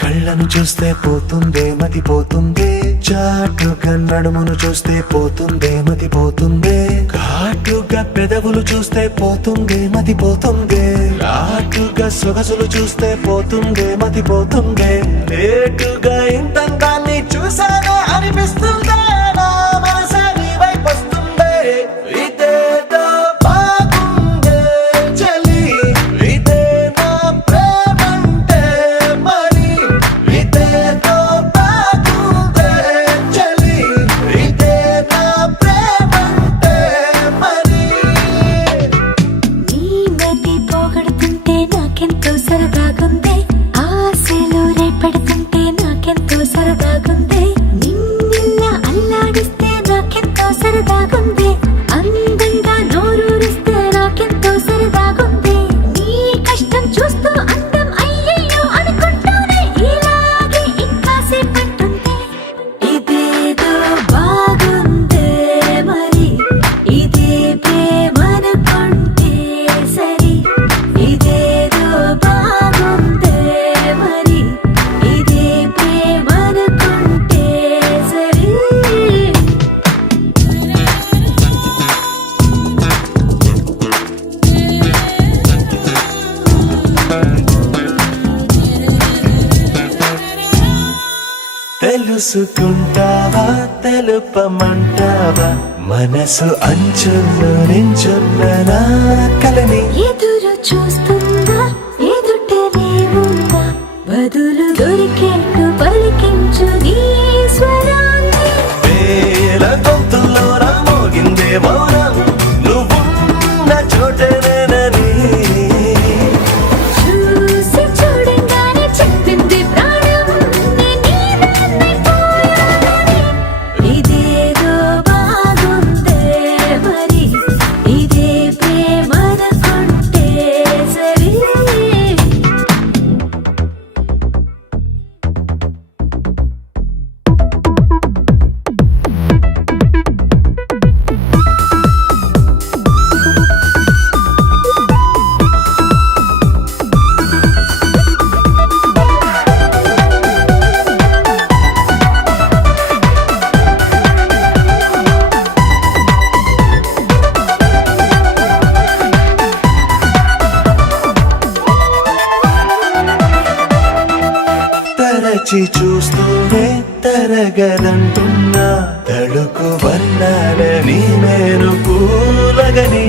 కళ్ళను చూస్తే పోతుందే మతి పోతుందే, చాటుగా నడుమును చూస్తే పోతుందే మతి పోతుందే, ఘాటుగా పెదవులు చూస్తే పోతుందే మతి పోతుందే, లాటుగా సొగసులు చూస్తే పోతుందే మతి పోతుందే, లేటుగా ఇంతందాన్ని చూసానే అనిపిస్తుందే, నా మనసే నీ వైపు వస్తుందే, ఇదేదో బాగుందే చలి, ఇదే నా ప్రేమంటే మరి, ఇదేదో బాగుందే చలి, ఇదే నా ప్రేమంటే మరి. నీ మతి పోగొడుతుంటే నాకెంతో సరదాగుంది, ఆశలు రేపెడుతుంటే నాకెంతో సరదాగుంది, నిన్నెల్లా అల్లాడిస్తే నాకెంతో సరదాగుంది, అందంగా నోరూరిస్తే నాకెంతో సరదాగుంది, నీ కష్టం చూస్తూ అందం అయ్యయ్యో అనుకుంటూనే ఇలాగే ఇంకాసేపట్టుంది, ఇదేదో బాగుందే మరి, ఇదే ప్రేమనుకుంటే సరి, ఇదేదో బాగుందే మరి, ఇదే ప్రేమనుకుంటే సరి. తెలుసుకుంటావా తెలుపమంటావా, మనసు అంచుల్లో నించున్న నా కలని, ఎదురు చూస్తుందా ఎదుటనే ఉందా, బదులు దొరికేట్టు పలికించు నీ స్వరాన్ని, వేల గొంతుల్లో నా మోగిందే మౌనం, నువ్వున్న చోటనేనని, చూసి చూడంగానే చెప్పింది ప్రాణం, నీదైపోయానని, ఇదేదో బాగుందే మరి, ఇదే ప్రేమనుకుంటే సరి. తరచి చూస్తూనే తరగదంటున్నా, తడుకు వర్ణాలని మేను పూలగని,